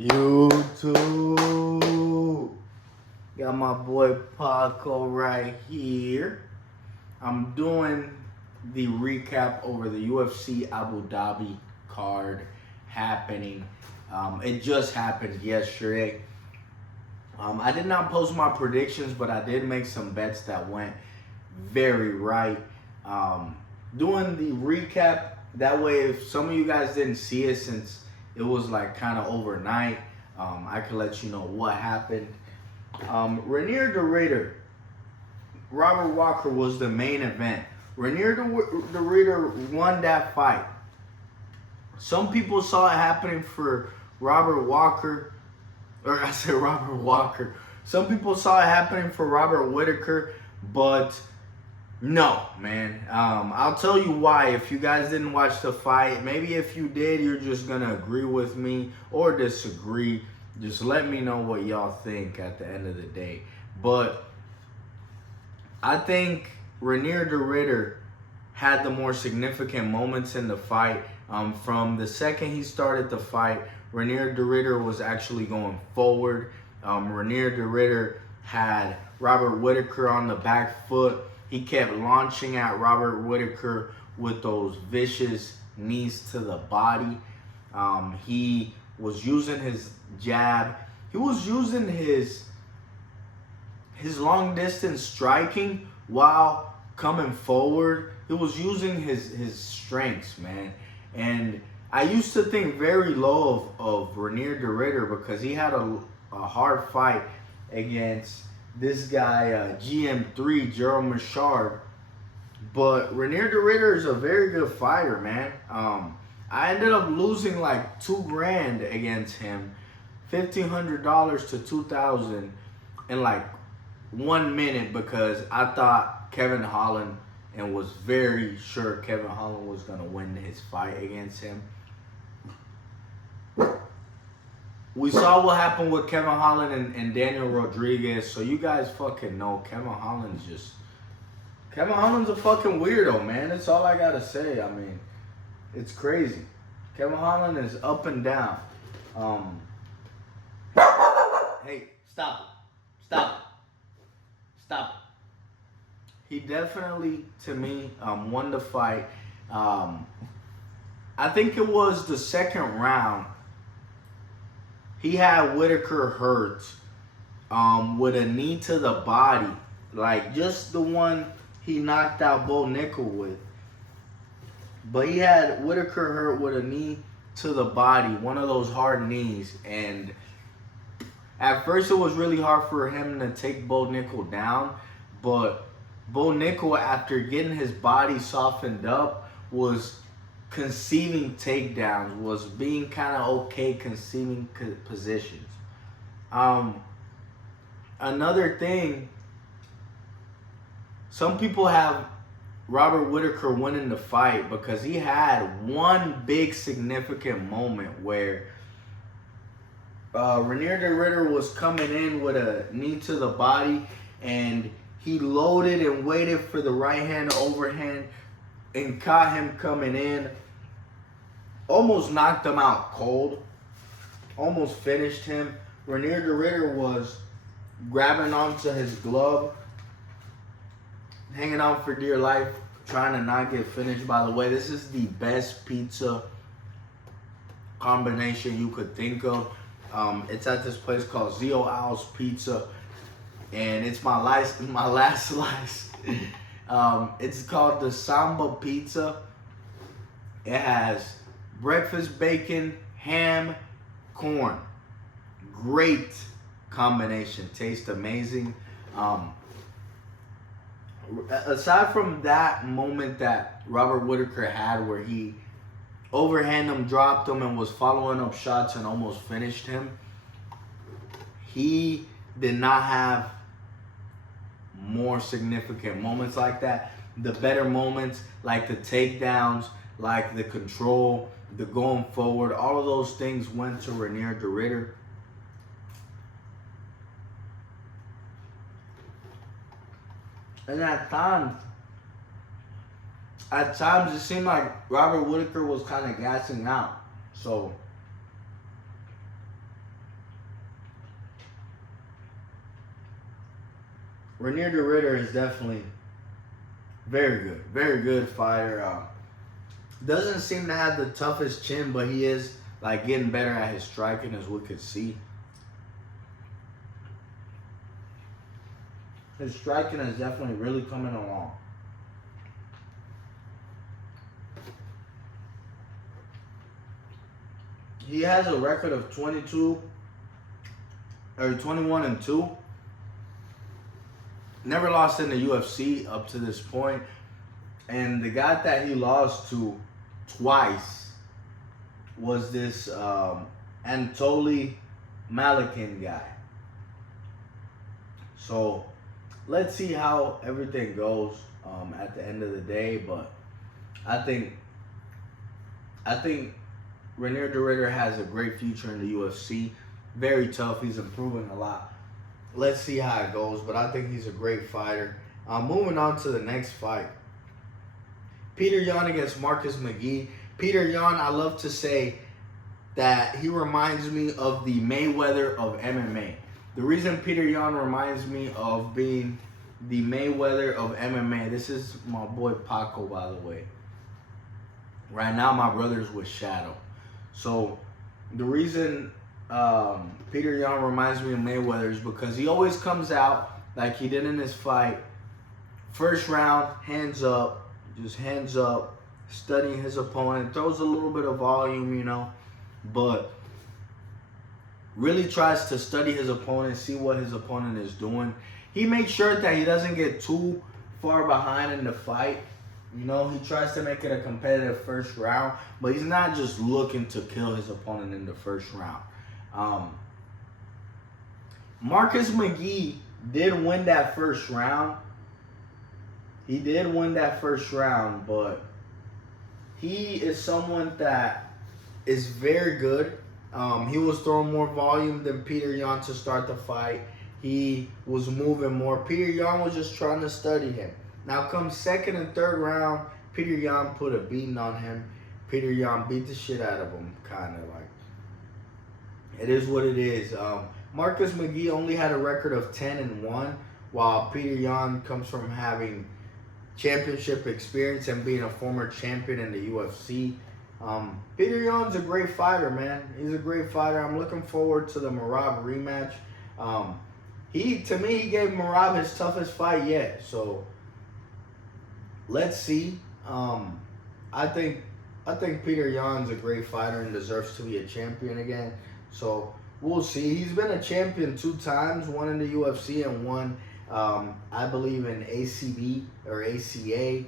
YouTube. Got my boy Paco right here. I'm doing the recap over the UFC Abu Dhabi card happening. It just happened yesterday. I did not post my predictions, but I did make some bets that went very right. Doing the recap, that way if some of you guys didn't see it since it was like kind of overnight, I could let you know what happened. Renier de Ridder, Robert Walker was the main event. Renier de Ridder won that fight. Some people saw it happening for Robert Walker. Some people saw it happening for Robert Whittaker, but no, man. I'll tell you why. If you guys didn't watch the fight, maybe if you did, you're just gonna agree with me or disagree. Just let me know what y'all think at the end of the day. But I think Renier de Ridder had the more significant moments in the fight. From the second he started the fight, Renier de Ridder was actually going forward. Renier de Ridder had Robert Whittaker on the back foot. He kept launching at Robert Whittaker with those vicious knees to the body. He was using his jab. He was using his long distance striking while coming forward. He was using his strengths, man. And I used to think very low of Renier de Ridder because he had a hard fight against this guy, GM3, Gerald Machard. But Renier de Ridder is a very good fighter, man. I ended up losing like $2,000 against him, $1,500 to $2,000 in like 1 minute because I thought Kevin Holland and was very sure Kevin Holland was gonna win his fight against him. We saw what happened with Kevin Holland and Daniel Rodriguez, so you guys fucking know Kevin Holland's a fucking weirdo, man. That's all I gotta say. I mean, it's crazy. Kevin Holland is up and down. Hey, stop it. He definitely, to me, won the fight. I think it was the second round. He had Whittaker hurt with a knee to the body. Like, just the one he knocked out Bo Nickel with. But he had Whittaker hurt with a knee to the body, one of those hard knees. And at first it was really hard for him to take Bo Nickel down. But Bo Nickel, after getting his body softened up, was conceiving takedowns, was being kind of okay conceiving positions. Another thing, some people have Robert Whittaker winning the fight because he had one big significant moment where Renier de Ridder was coming in with a knee to the body and he loaded and waited for the right hand overhand and caught him coming in. Almost knocked him out cold. Almost finished him. Renier de Ridder was grabbing onto his glove, hanging on for dear life, trying to not get finished. By the way, this is the best pizza combination you could think of. It's at this place called Zio Owl's Pizza. And it's my last slice. It's called the Samba Pizza. It has breakfast bacon, ham, corn. Great combination. Tastes amazing. Aside from that moment that Robert Whittaker had where he overhand him, dropped him, and was following up shots and almost finished him, he did not have more significant moments like that. The better moments, like the takedowns, like the control, the going forward, all of those things went to Renier de Ridder. And at times it seemed like Robert Whittaker was kind of gassing out. So Renier de Ritter is definitely very good fighter. Doesn't seem to have the toughest chin, but he is like getting better at his striking, as we could see. His striking is definitely really coming along. He has a record of 21-2. Never lost in the UFC up to this point. And the guy that he lost to twice was this Anatoly Malikin guy. So let's see how everything goes at the end of the day. But I think Renier de Ritter has a great future in the UFC. Very tough. He's improving a lot. Let's see how it goes. But I think he's a great fighter. Moving on to the next fight. Peter Yan against Marcus McGee. Peter Yan, I love to say that he reminds me of the Mayweather of MMA. The reason Peter Yan reminds me of being the Mayweather of MMA, this is my boy Paco, by the way. Right now, my brother's with Shadow. So, the reason Peter Yan reminds me of Mayweather is because he always comes out like he did in his fight. First round, hands up, just hands up, studying his opponent, throws a little bit of volume, you know, but really tries to study his opponent, see what his opponent is doing. He makes sure that he doesn't get too far behind in the fight. You know, he tries to make it a competitive first round, but he's not just looking to kill his opponent in the first round. Marcus McGee did win that first round. He did win that first round, but he is someone that is very good. He was throwing more volume than Peter Yan to start the fight. He was moving more. Peter Yan was just trying to study him. Now, come second and third round, Peter Yan put a beating on him. Peter Yan beat the shit out of him, kind of like. It is what it is. Marcus McGee only had a record of 10-1, while Peter Yan comes from having championship experience and being a former champion in the UFC. Peter Yan's a great fighter, man. He's a great fighter. I'm looking forward to the Merab rematch. To me, he gave Merab his toughest fight yet. So let's see. I think Peter Yan's a great fighter and deserves to be a champion again. So we'll see. He's been a champion 2 times, one in the UFC and one, I believe, in ACB or ACA.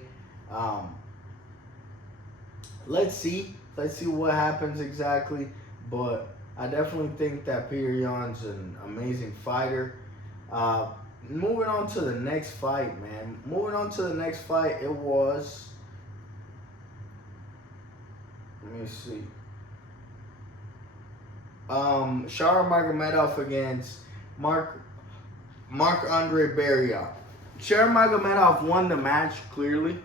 Let's see. Let's see what happens exactly. But I definitely think that Peter Yan's an amazing fighter. Moving on to the next fight, man. Moving on to the next fight, it was... Let me see. Shara Magomedov against Marc-Andre Barriault. Shara Magomedov won the match clearly,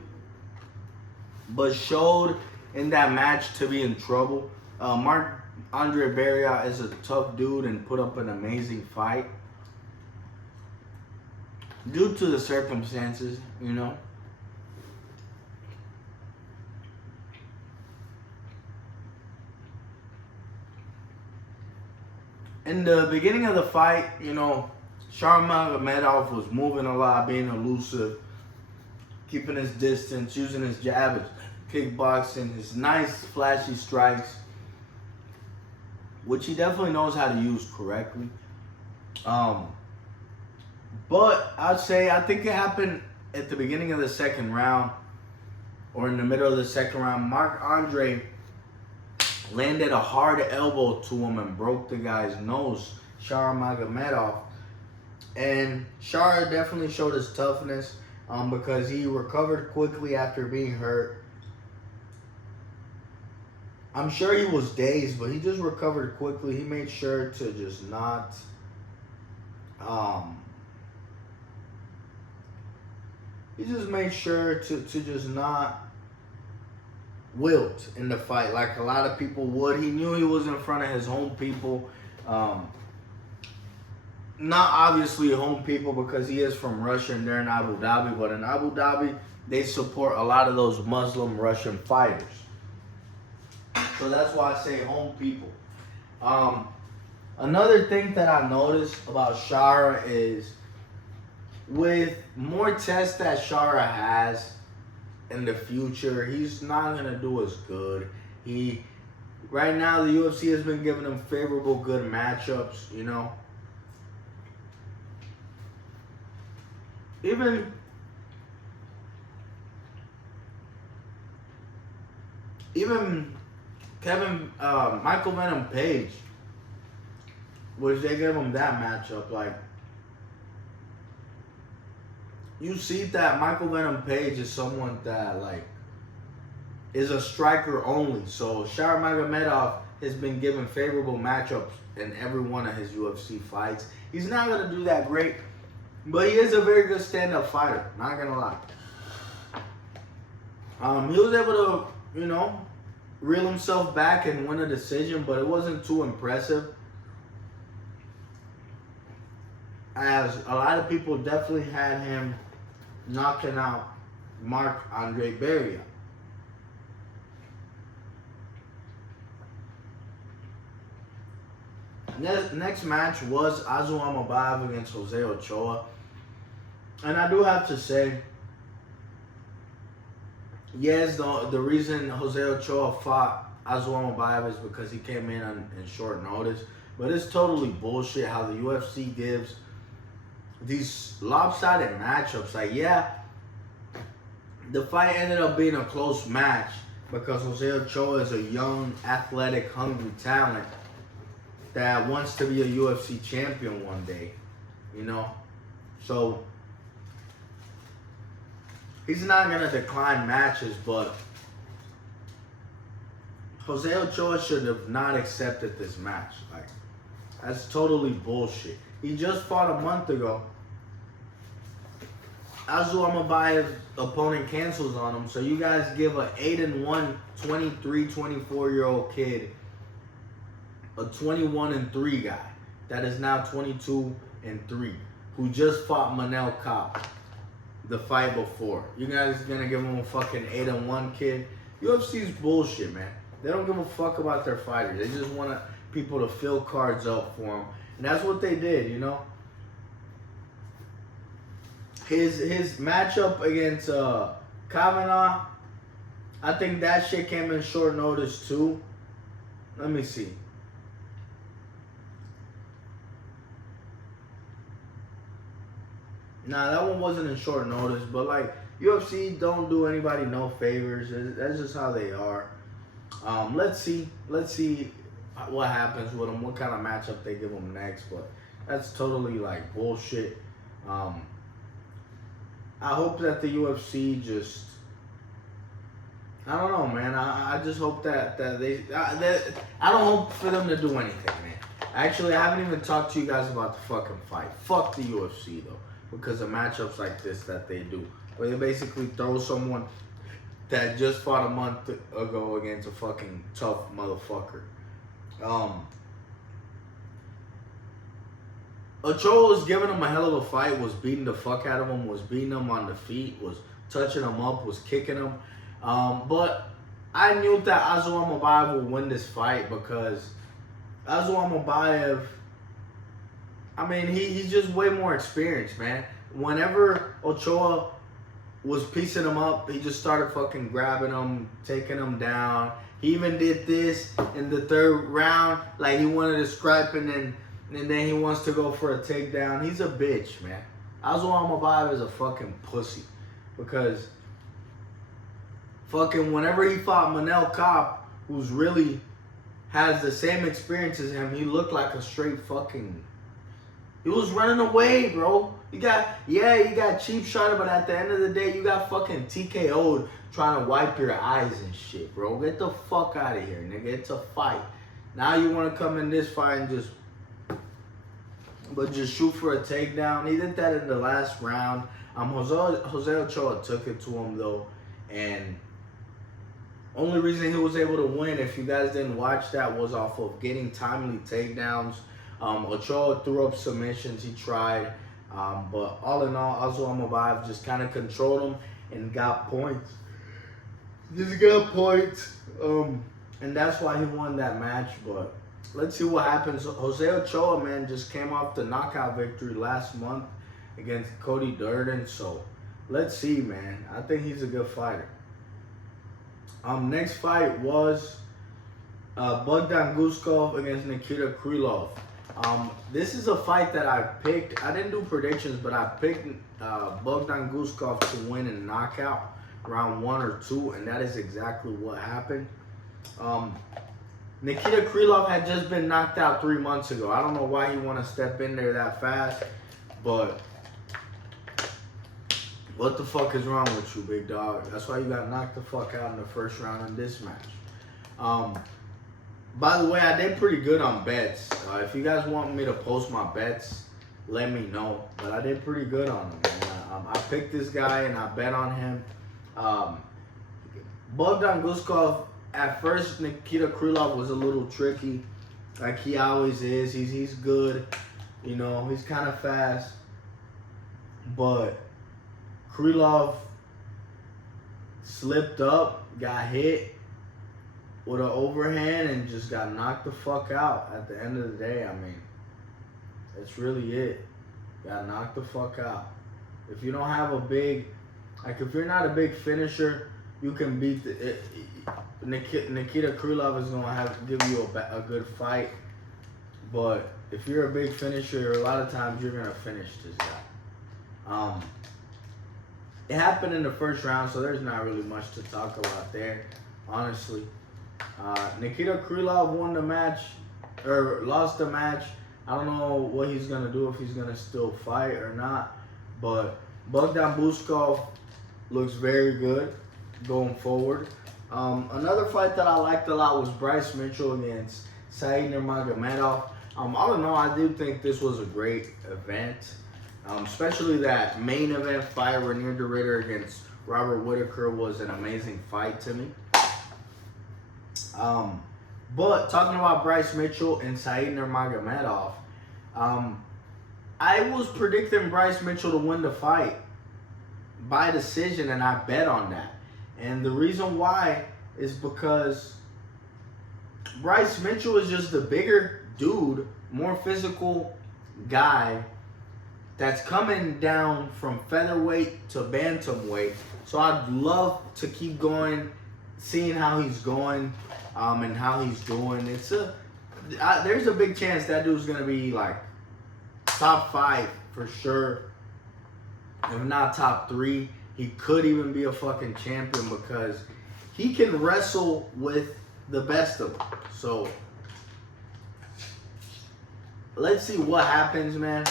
but showed in that match to be in trouble. Marc-Andre Barriault is a tough dude and put up an amazing fight. Due to the circumstances, you know. In the beginning of the fight, you know, Shara Magomedov was moving a lot, being elusive, keeping his distance, using his jab, his kickboxing, his nice flashy strikes, which he definitely knows how to use correctly. But I'd say, I think it happened at the beginning of the second round or in the middle of the second round. Marc-Andre landed a hard elbow to him and broke the guy's nose, Shara Magomedov. And Shara definitely showed his toughness because he recovered quickly after being hurt. I'm sure he was dazed, but he just recovered quickly. He made sure to just not... he just made sure to just not wilt in the fight like a lot of people would. He knew he was in front of his home people. not obviously home people because he is from Russia and they're in Abu Dhabi, but in Abu Dhabi, they support a lot of those Muslim Russian fighters. So that's why I say home people. Another thing that I noticed about Shara is with more tests that Shara has in the future, he's not gonna do as good. Right now the UFC has been giving him favorable good matchups, you know. Even Michael Venom Page, which they gave him that matchup, like you see that Michael Venom Page is someone that like is a striker only. So Shara Magomedov has been given favorable matchups in every one of his UFC fights. He's not gonna do that great, but he is a very good stand-up fighter. Not gonna lie. He was able to, you know, reel himself back and win a decision, but it wasn't too impressive. As a lot of people definitely had him knocking out Marc-Andre Barrios. Next match was Azul Amabayev against Jose Ochoa. And I do have to say, yes, the reason Jose Ochoa fought Azul Amabayev is because he came in short notice. But it's totally bullshit how the UFC gives these lopsided matchups. Like, yeah, the fight ended up being a close match because Jose Ochoa is a young, athletic, hungry talent that wants to be a UFC champion one day, you know? So, he's not going to decline matches, but Jose Ochoa should have not accepted this match. Like, that's totally bullshit. He just fought a month ago. Azul Amabayev's opponent cancels on him, so you guys give a 8-1, 23, 24-year-old kid a 21-3 guy that is now 22-3, who just fought Manel Kape the fight before. You guys gonna give him a fucking 8-1 kid? UFC's bullshit, man. They don't give a fuck about their fighters. They just want people to fill cards up for them. And that's what they did, you know? His matchup against Kavanaugh, I think that shit came in short notice too. Let me see. Nah, that one wasn't in short notice, but like UFC don't do anybody no favors. That's just how they are. Let's see what happens with them, what kind of matchup they give them next. But that's totally like bullshit. I hope that the UFC just, I don't know, man. I just hope that I don't hope for them to do anything, man. Actually, I haven't even talked to you guys about the fucking fight. Fuck the UFC though, because of matchups like this that they do, where they basically throw someone that just fought a month ago against a fucking tough motherfucker. Ochoa was giving him a hell of a fight, was beating the fuck out of him, was beating him on the feet, was touching him up, was kicking him. But I knew that Azul Amabayev would win this fight because Azul Amabayev, I mean, he's just way more experienced, man. Whenever Ochoa was piecing him up, he just started fucking grabbing him, taking him down. He even did this in the third round, like he wanted to scrap and then he wants to go for a takedown. He's a bitch, man. Azul Amabayev is a fucking pussy because fucking whenever he fought Manel Kape, who's really has the same experience as him, he looked like a straight fucking. He was running away, bro. You got cheap shot, but at the end of the day, you got fucking TKO'd trying to wipe your eyes and shit, bro. Get the fuck out of here, nigga. It's a fight. Now you want to come in this fight and just shoot for a takedown. He did that in the last round. Jose Ochoa took it to him though, and only reason he was able to win, if you guys didn't watch that, was off of getting timely takedowns. Ochoa threw up submissions. He tried. But all in all, Azul Amabayev just kind of controlled him and got points. Just got points. And that's why he won that match. But let's see what happens. Jose Ochoa, man, just came off the knockout victory last month against Cody Durden. So let's see, man. I think he's a good fighter. Next fight was Bogdan Guskov against Nikita Krylov. This is a fight that I picked. I didn't do predictions, but I picked Bogdan Guskov to win in knockout, round 1 or 2, and that is exactly what happened. Nikita Krylov had just been knocked out 3 months ago. I don't know why he want to step in there that fast, but what the fuck is wrong with you, big dog? That's why you got knocked the fuck out in the first round in this match. By the way, I did pretty good on bets. If you guys want me to post my bets, let me know. But I did pretty good on them, man. I picked this guy and I bet on him. Bogdan Guskov, at first, Nikita Krylov was a little tricky, like he always is. He's good, you know. He's kind of fast, but Krylov slipped up, got hit with an overhand, and just got knocked the fuck out at the end of the day. I mean, that's really it. Got knocked the fuck out. If you don't have a big, like if you're not a big finisher, you can beat Nikita Krylov is gonna give you a good fight. But if you're a big finisher, a lot of times you're gonna finish this guy. It happened in the first round, so there's not really much to talk about there, honestly. Nikita Krylov won the match, or lost the match. I don't know what he's gonna do, if he's gonna still fight or not. But Bogdan Guskov looks very good going forward. Another fight that I liked a lot was Bryce Mitchell against Said Nurmagomedov. All in all, I do think this was a great event. Especially that main event fight, Renier de Ridder against Robert Whittaker, was an amazing fight to me. But talking about Bryce Mitchell and Said Nurmagomedov, I was predicting Bryce Mitchell to win the fight by decision, and I bet on that. And the reason why is because Bryce Mitchell is just a bigger dude, more physical guy that's coming down from featherweight to bantamweight. So I'd love to keep going, seeing how he's going, and how he's doing. There's a big chance that dude's gonna be like top 5 for sure, if not top 3. He could even be a fucking champion because he can wrestle with the best of them. So let's see what happens, man.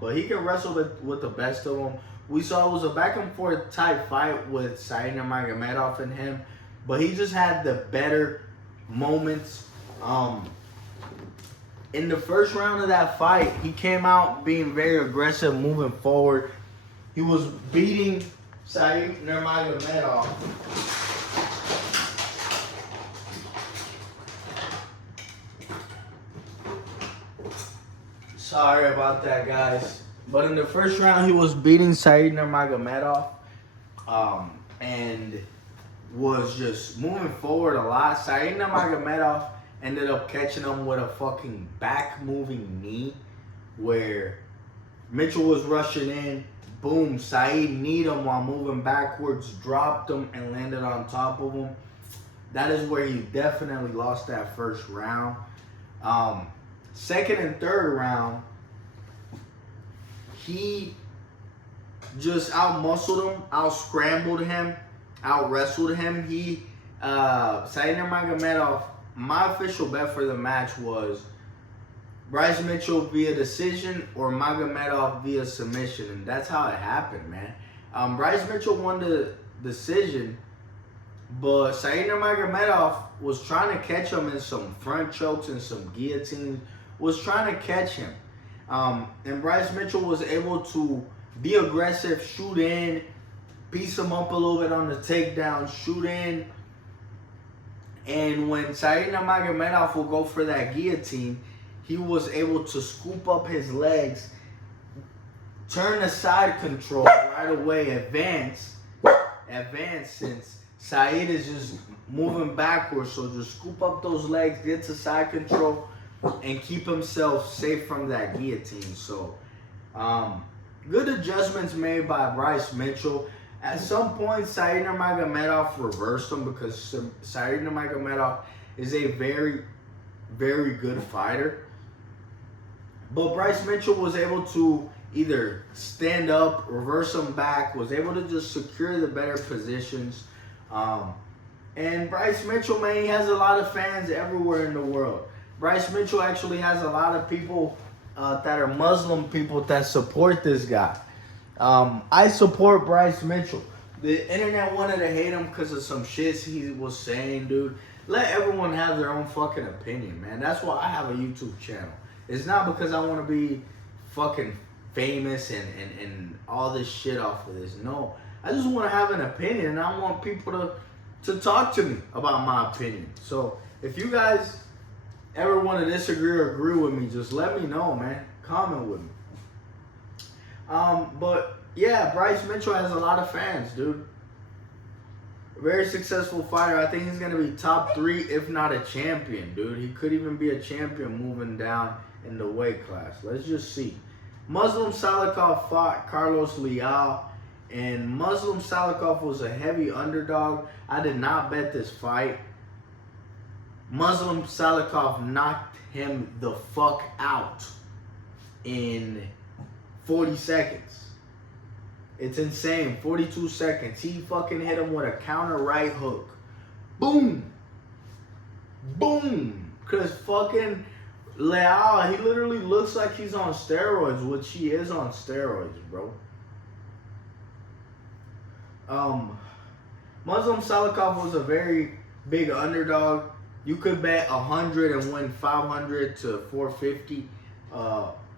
But he can wrestle with the best of them. We saw it was a back and forth type fight with Said Nurmagomedov and him, but he just had the better moments. In the first round of that fight, he came out being very aggressive, moving forward. He was beating Said Nurmagomedov. Sorry about that, guys. But in the first round, he was beating Said Nurmagomedov, and was just moving forward a lot. Said Nurmagomedov ended up catching him with a fucking back-moving knee, where Mitchell was rushing in. Boom, Said kneed him while moving backwards, dropped him, and landed on top of him. That is where he definitely lost that first round. Second and third round, he just out-muscled him, out-scrambled him, out-wrestled him. Said Nurmagomedov, my official bet for the match was Bryce Mitchell via decision or Magomedov via submission, and that's how it happened, man. Bryce Mitchell won the decision, but Said Nurmagomedov was trying to catch him in some front chokes and some guillotines, was trying to catch him. And Bryce Mitchell was able to be aggressive, shoot in, piece him up a little bit on the takedown, shoot in. And when Said Nurmagomedov will go for that guillotine, he was able to scoop up his legs, turn the side control right away, advance since Saeed is just moving backwards. So just scoop up those legs, get to side control, and keep himself safe from that guillotine. So good adjustments made by Bryce Mitchell. At some point, Saeed Nurmagomedov reversed him because Saeed Nurmagomedov is a very, very good fighter. But Bryce Mitchell was able to either stand up, reverse him back, was able to just secure the better positions. And Bryce Mitchell, man, he has a lot of fans everywhere in the world. Bryce Mitchell actually has a lot of people that are Muslim people that support this guy. I support Bryce Mitchell. The internet wanted to hate him because of some shit he was saying, dude. Let everyone have their own fucking opinion, man. That's why I have a YouTube channel. It's not because I want to be fucking famous and all this shit off of this. No, I just want to have an opinion, and I want people to talk to me about my opinion. So if you guys ever want to disagree or agree with me, just let me know, man. Comment with me. But yeah, Bryce Mitchell has a lot of fans, dude. Very successful fighter. I think he's gonna be top 3, if not a champion, dude. He could even be a champion moving down in the weight class. Let's just see. Muslim Salikov fought Carlos Leal, and Muslim Salikov was a heavy underdog. I did not bet this fight. Muslim Salikov knocked him the fuck out in 40 seconds. It's insane. 42 seconds. He fucking hit him with a counter right hook. Boom. Boom. Because fucking Leal, he literally looks like he's on steroids, which he is on steroids, bro. Muslim Salikov was a very big underdog. You could bet 100 and win 500 to 450.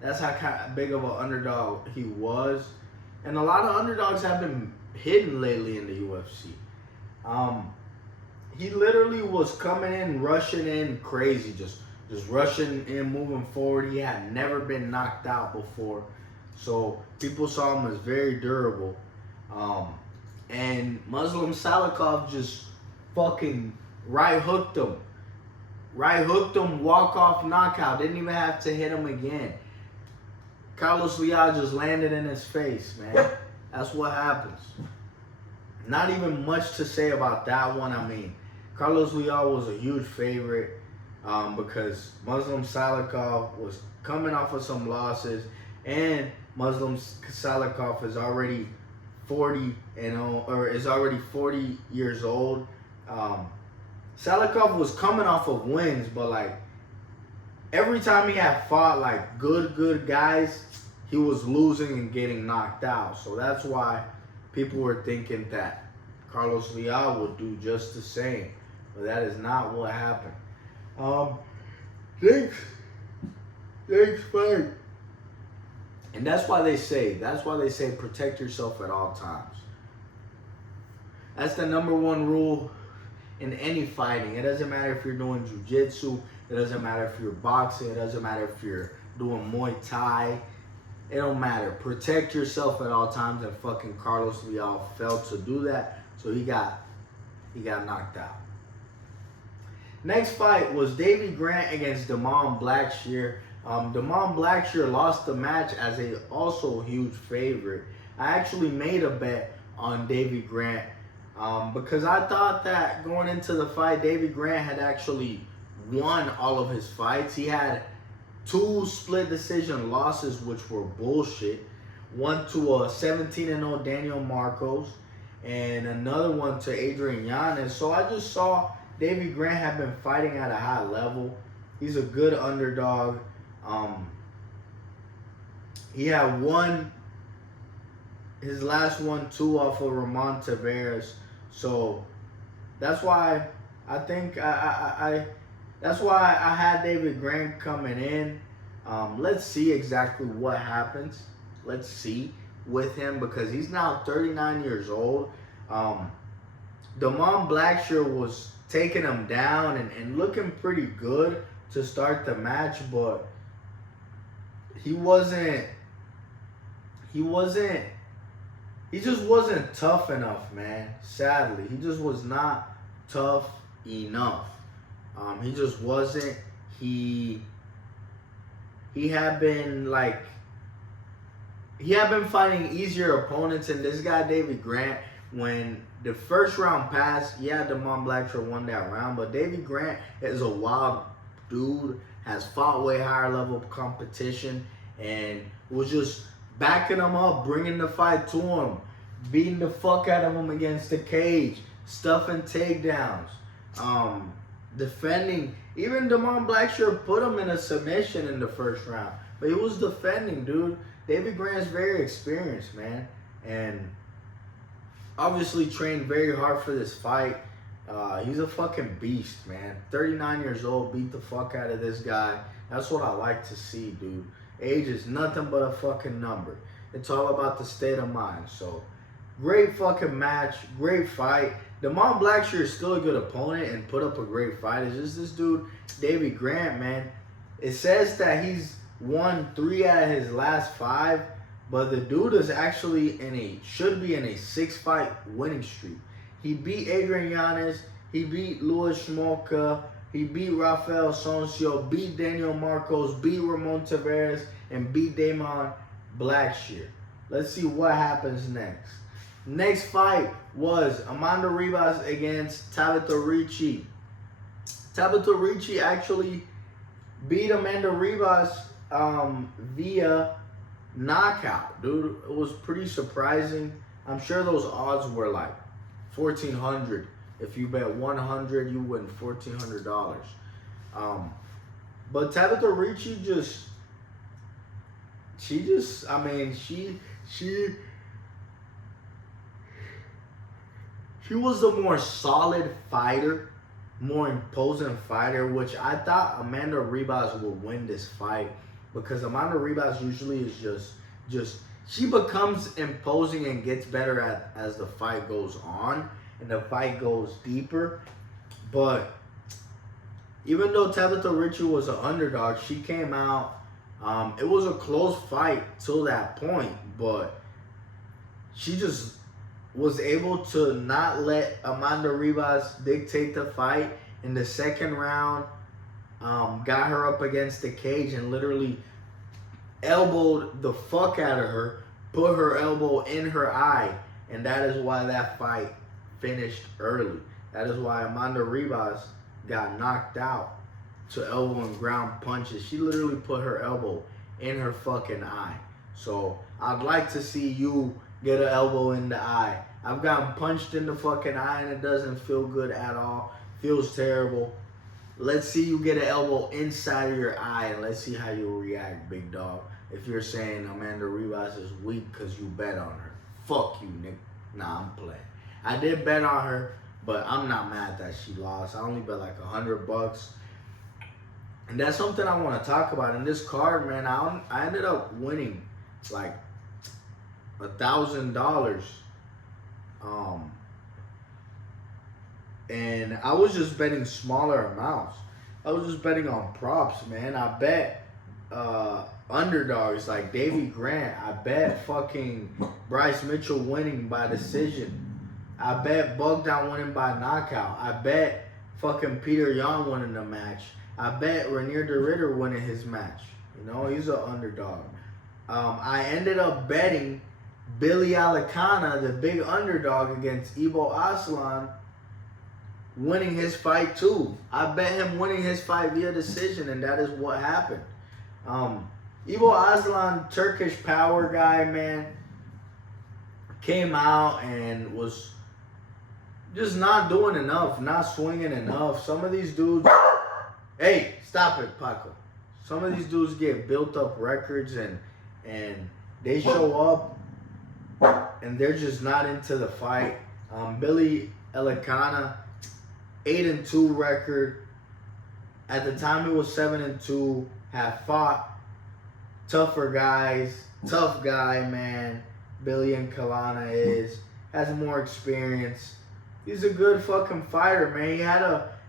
That's how kind of big of an underdog he was. And a lot of underdogs have been hidden lately in the UFC. He literally was coming in, rushing in crazy, just rushing in, moving forward. He had never been knocked out before. So people saw him as very durable. And Muslim Salikov just fucking right hooked him. Right hooked him, walk-off knockout. Didn't even have to hit him again. Carlos Leal just landed in his face, man. That's what happens. Not even much to say about that one. I mean, Carlos Leal was a huge favorite because Muslim Salikov was coming off of some losses, and Muslim Salikov is already 40 or is already 40 years old. Salikov was coming off of wins, but like every time he had fought like good guys, he was losing and getting knocked out. So that's why people were thinking that Carlos Leal would do just the same. But that is not what happened. Thanks, fight. And that's why they say protect yourself at all times. That's the #1 rule in any fighting. It doesn't matter if you're doing jiu-jitsu. It doesn't matter if you're boxing. It doesn't matter if you're doing Muay Thai. It don't matter. Protect yourself at all times, and fucking Carlos Leal failed to do that, so he got knocked out. Next fight was Davy Grant against Damon Blackshear. Damon Blackshear lost the match as a also huge favorite. I actually made a bet on Davy Grant because I thought that going into the fight, Davy Grant had actually won all of his fights. He had 2 split decision losses, which were bullshit. One to a 17-0 Daniel Marcos, and another one to Adrian Yanez. So I just saw Davy Grant had been fighting at a high level. He's a good underdog. He had won his last 1-2 off of Ramon Tavares. So that's why I think that's why I had David Grant coming in. Let's see exactly what happens. Let's see with him because he's now 39 years old. Damon Blackshear was taking him down and looking pretty good to start the match, but he wasn't. He wasn't. He just wasn't tough enough, man. Sadly, he just was not tough enough. He just wasn't. He had been like he had been fighting easier opponents, and this guy Davy Grant, when the first round passed, yeah, Damon Blackshaw won that round, but Davy Grant is a wild dude, has fought way higher level competition, and was just backing him up, bringing the fight to him, beating the fuck out of him against the cage, stuffing takedowns, defending. Even Damon Blackshaw put him in a submission in the first round, but he was defending, dude. David Grant's very experienced, man, and obviously trained very hard for this fight. He's a fucking beast, man. 39 years old, beat the fuck out of this guy. That's what I like to see, dude. Age is nothing but a fucking number. It's all about the state of mind. So, great fucking match, great fight. Damon Blackshaw is still a good opponent and put up a great fight. It's just this dude, Davy Grant, man. It says that he's won 3 out of his last 5, but the dude is actually should be in a 6-fight winning streak. He beat Adrian Yanez, he beat Louis Smolka, he beat Rafael Soncio, beat Daniel Marcos, beat Ramon Tavares, and beat Damon Blackshaw. Let's see what happens next. Next fight was Amanda Ribas against Tabitha Ricci. Tabitha Ricci actually beat Amanda Ribas via knockout, dude. It was pretty surprising. I'm sure those odds were like 1,400. If you bet 100, you win $1,400. But Tabitha Ricci she was the more solid fighter, more imposing fighter, which I thought Amanda Ribas would win this fight, because Amanda Ribas usually is just she becomes imposing and gets better as the fight goes on and the fight goes deeper. But even though Tabitha Ricci was an underdog, she came out. It was a close fight till that point, but she just was able to not let Amanda Ribas dictate the fight. In the second round, got her up against the cage and literally elbowed the fuck out of her, put her elbow in her eye, and that is why that fight finished early. That is why Amanda Ribas got knocked out to elbow and ground punches. She literally put her elbow in her fucking eye. So I'd like to see you get an elbow in the eye. I've gotten punched in the fucking eye and it doesn't feel good at all. Feels terrible. Let's see you get an elbow inside of your eye, and let's see how you react, big dog. If you're saying Amanda Ribas is weak because you bet on her. Fuck you, Nick. Nah, I'm playing. I did bet on her, but I'm not mad that she lost. I only bet like $100. And that's something I want to talk about. In this card, man, I ended up winning like $1,000. And I was just betting smaller amounts. I was just betting on props, man. I bet underdogs like Davy Grant. I bet fucking Bryce Mitchell winning by decision. I bet Bogdan winning by knockout. I bet fucking Peter Yan winning the match. I bet Renier de Ridder winning his match. You know, he's an underdog. I ended up betting Billy Alicana, the big underdog, against Ibo Aslan, winning his fight too. I bet him winning his fight via decision, and that is what happened. Ibo Aslan, Turkish power guy, man, came out and was just not doing enough, not swinging enough. Some of these dudes, hey, stop it, Paco. Some of these dudes get built up records and they show up and they're just not into the fight. Billy Alicana, 8-2 record. At the time, it was 7-2. Have fought tougher guys. Tough guy, man. Billy Alicana has more experience. He's a good fucking fighter, man.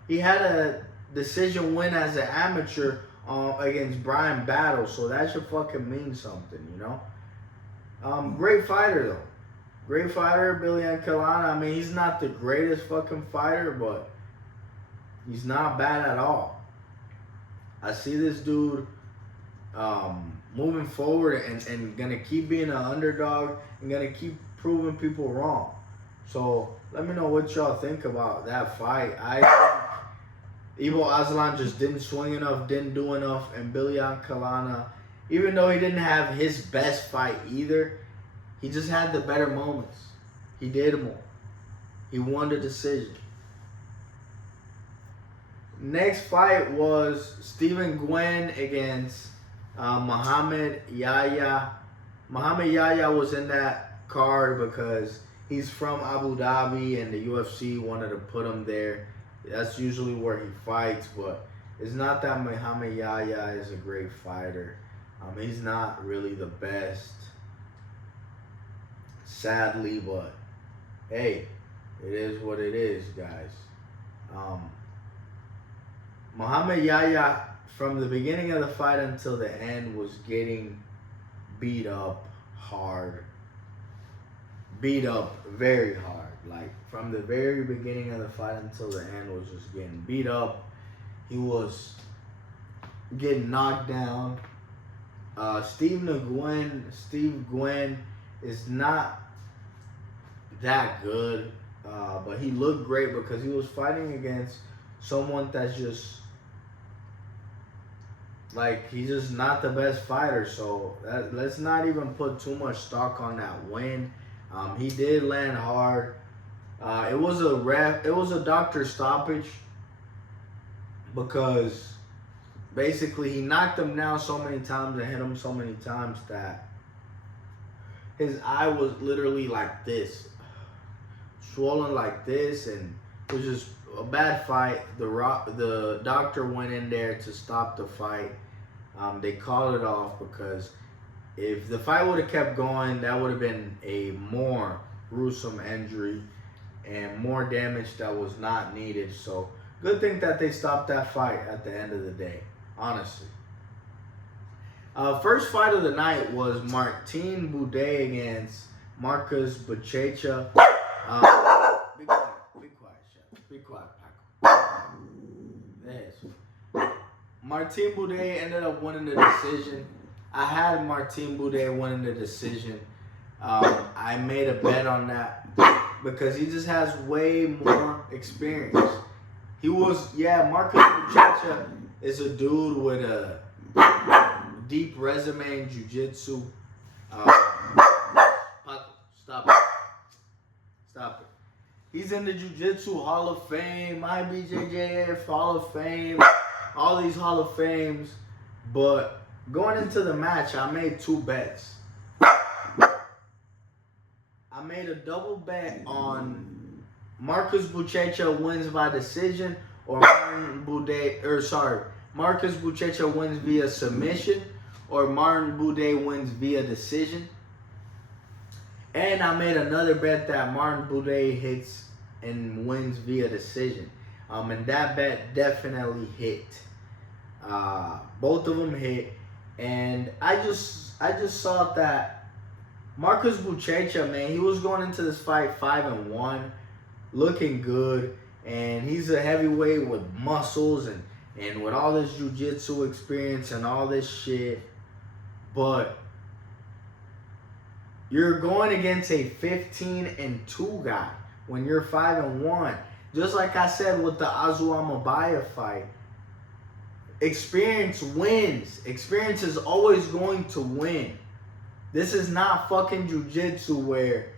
He had a decision win as an amateur against Brian Battle, so that should fucking mean something, you know. Great fighter though, great fighter, Billy Ancalana. I mean, he's not the greatest fucking fighter, but he's not bad at all. I see this dude moving forward and gonna keep being an underdog and gonna keep proving people wrong. So let me know what y'all think about that fight. I think Ivo Aslan just didn't swing enough, didn't do enough, and Billy Ancalana, even though he didn't have his best fight either, he just had the better moments. He did more. He won the decision. Next fight was Stephen Gwen against Muhammad Yahya. Muhammad Yahya was in that card because he's from Abu Dhabi and the UFC wanted to put him there. That's usually where he fights, but it's not that Muhammad Yahya is a great fighter. He's not really the best, sadly, but hey, it is what it is, guys. Muhammad Yahya, from the beginning of the fight until the end, was getting beat up hard. Beat up very hard. Like, from the very beginning of the fight until the end, was just getting beat up. He was getting knocked down. Steve Gwen is not that good, but he looked great because he was fighting against someone that's just, like, he's just not the best fighter. So let's not even put too much stock on that win. He did land hard. It was a doctor stoppage because basically he knocked him down so many times and hit him so many times that his eye was literally like this, swollen like this, and it was just a bad fight. The doctor went in there to stop the fight. They called it off because if the fight would have kept going, that would have been a more gruesome injury and more damage that was not needed. So good thing that they stopped that fight at the end of the day, honestly. First fight of the night was Martin Buday against Marcus Buchecha. Be quiet, Chef. Be quiet, Paco. Yes. Martin Buday ended up winning the decision. I had Martin Buday winning the decision. I made a bet on that because he just has way more experience. Marcus Buchecha is a dude with a deep resume in jiu-jitsu. Stop it. He's in the Jiu-Jitsu Hall of Fame, IBJJF Hall of Fame, all these Hall of Fames. But going into the match, I made two bets. I made a double bet on Marcus Buchecha wins by decision or Marcus Buchecha wins via submission or Martin Buday wins via decision. And I made another bet that Martin Buday hits and wins via decision. And that bet definitely hit. Both of them hit. And I just saw that Marcus Buchecha, man, he was going into this fight 5-1, looking good. And he's a heavyweight with muscles and with all this jiu-jitsu experience and all this shit. But you're going against a 15-2 guy when you're 5-1. Just like I said with the Azua Mabaya fight, experience wins. Experience is always going to win. This is not fucking jiu-jitsu where,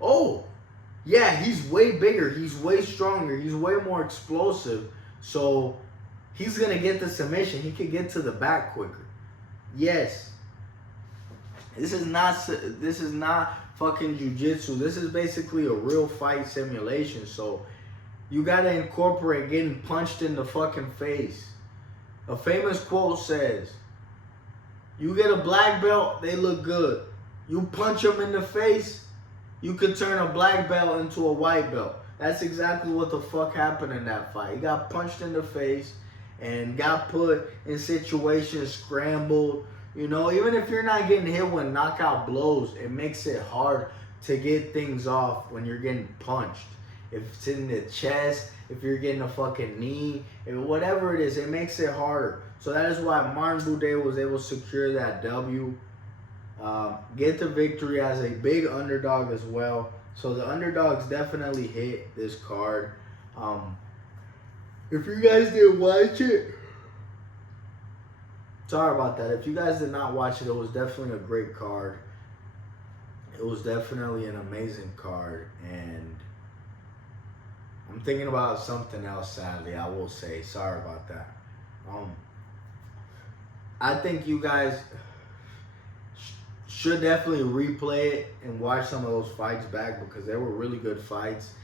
oh, yeah, he's way bigger, he's way stronger, he's way more explosive, so he's going to get the submission. He could get to the back quicker. Yes. This is not fucking jiu-jitsu. This is basically a real fight simulation. So you got to incorporate getting punched in the fucking face. A famous quote says, you get a black belt, they look good. You punch them in the face, you could turn a black belt into a white belt. That's exactly what the fuck happened in that fight. He got punched in the face and got put in situations, scrambled. You know, even if you're not getting hit with knockout blows, it makes it hard to get things off when you're getting punched. If it's in the chest, if you're getting a fucking knee, whatever it is, it makes it harder. So that is why Martin Buday was able to secure that W. Get the victory as a big underdog as well. So the underdogs definitely hit this card. If you guys didn't watch it, sorry about that. If you guys did not watch it, it was definitely a great card. It was definitely an amazing card, and I'm thinking about something else, sadly, I will say. Sorry about that. I think you guys should definitely replay it and watch some of those fights back because they were really good fights.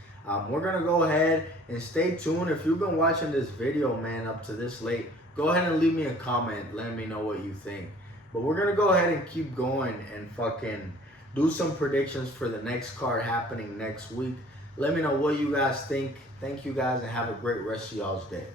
We're going to go ahead and stay tuned. If you've been watching this video, man, up to this late, go ahead and leave me a comment. Let me know what you think. But we're going to go ahead and keep going and fucking do some predictions for the next card happening next week. Let me know what you guys think. Thank you guys and have a great rest of y'all's day.